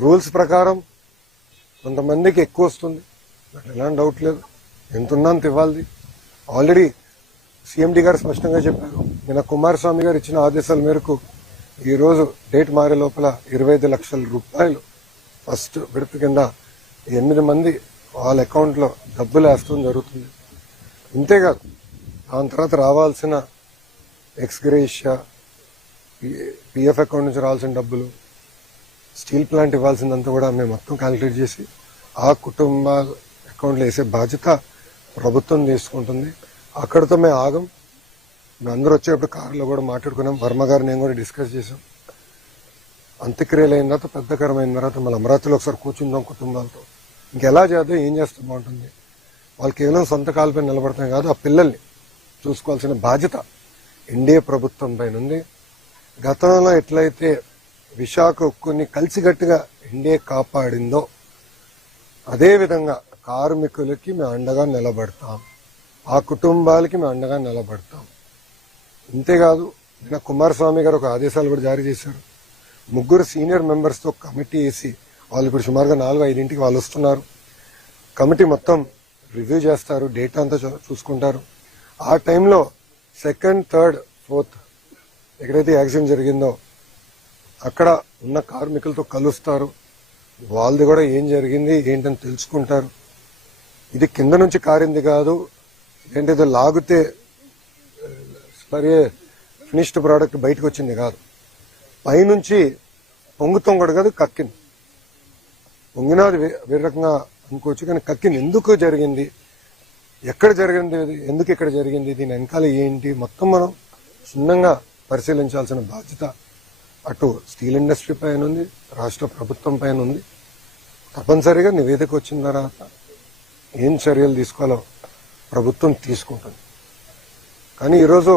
Rules ప్రకారం కొంతమందికి ఎక్కువ వస్తుంది, ఎలాంటి డౌట్ లేదు. ఎంత ఉన్నా అంత ఇవ్వాలి. ఆల్రెడీ సీఎండీ గారు స్పష్టంగా చెప్పారు. నిన్న కుమారస్వామి గారు ఇచ్చిన ఆదేశాల మేరకు ఈ రోజు డేట్ మారే లోపల 25 లక్షల రూపాయలు ఫస్ట్ విడత కింద 8 మంది వాళ్ళ అకౌంట్లో డబ్బులు వేస్తూ జరుగుతుంది. ఇంతేకాదు దాని తర్వాత రావాల్సిన ఎక్స్గ్రేషియా, పిఎఫ్ అకౌంట్ నుంచి రావాల్సిన డబ్బులు, స్టీల్ ప్లాంట్ ఇవ్వాల్సిందంతా కూడా మేము మొత్తం క్యాలిక్యులేట్ చేసి ఆ కుటుంబాల అకౌంట్లో వేసే బాధ్యత ప్రభుత్వం తీసుకుంటుంది. అక్కడితో మేము ఆగం. మేము అందరూ వచ్చేటప్పుడు కారులో కూడా మాట్లాడుకున్నాం. వర్మ గారు నేను కూడా డిస్కస్ చేసాం. అంత్యక్రియలు అయిన తర్వాత పెద్దకరమైన తర్వాత మళ్ళీ అమరావతిలో ఒకసారి కూర్చుందాం కుటుంబాలతో. ఇంకెలా చేద్దాం, ఏం చేస్తే బాగుంటుంది. వాళ్ళు కేవలం సొంత కాళ్ళపై నిలబడతాం కాదు, ఆ పిల్లల్ని చూసుకోవాల్సిన బాధ్యత ఎన్డీఏ ప్రభుత్వం పైన ఉంది. గతంలో ఎట్లయితే విశాఖ ఉక్కుని కలిసికట్టుగా ఎన్డీఏ కాపాడిందో అదేవిధంగా కార్మికులకి మేము అండగా నిలబడతాం, ఆ కుటుంబాలకి మేము అండగా నిలబడతాం. ఇంతేకాదు నిన్న కుమారస్వామి గారు ఒక ఆదేశాలు కూడా జారీ చేశారు. 3 సీనియర్ మెంబర్స్తో కమిటీ వేసి వాళ్ళు ఇప్పుడు సుమారుగా 4-5 వాళ్ళు వస్తున్నారు. కమిటీ మొత్తం రివ్యూ చేస్తారు, డేటా అంతా చూసుకుంటారు. ఆ టైంలో 2nd, 3rd, 4th ఎక్కడైతే యాక్సిడెంట్ జరిగిందో అక్కడ ఉన్న కార్మికులతో కలుస్తారు. వాళ్ళది కూడా ఏం జరిగింది ఏంటని తెలుసుకుంటారు. ఇది కింద నుంచి కారింది కాదు, ఏంటేదో లాగితే ఫినిష్డ్ ప్రోడక్ట్ బయటకు వచ్చింది కాదు, పైనుంచి పొంగుతాం కూడా కాదు, కక్కింది. పొంగినది వేరే రకంగా అనుకోవచ్చు, కానీ కక్కింది. ఎందుకు జరిగింది, ఎక్కడ జరిగింది, ఎందుకు ఇక్కడ జరిగింది, దీని వెనకాల ఏంటి మొత్తం మనం క్షుణ్ణంగా పరిశీలించాల్సిన బాధ్యత అటు స్టీల్ ఇండస్ట్రీ పైన ఉంది, రాష్ట్ర ప్రభుత్వం పైన ఉంది. తప్పనిసరిగా నివేదిక వచ్చిన తర్వాత ఏం చర్యలు తీసుకోవాలో ప్రభుత్వం తీసుకుంటుంది. కానీ ఈరోజు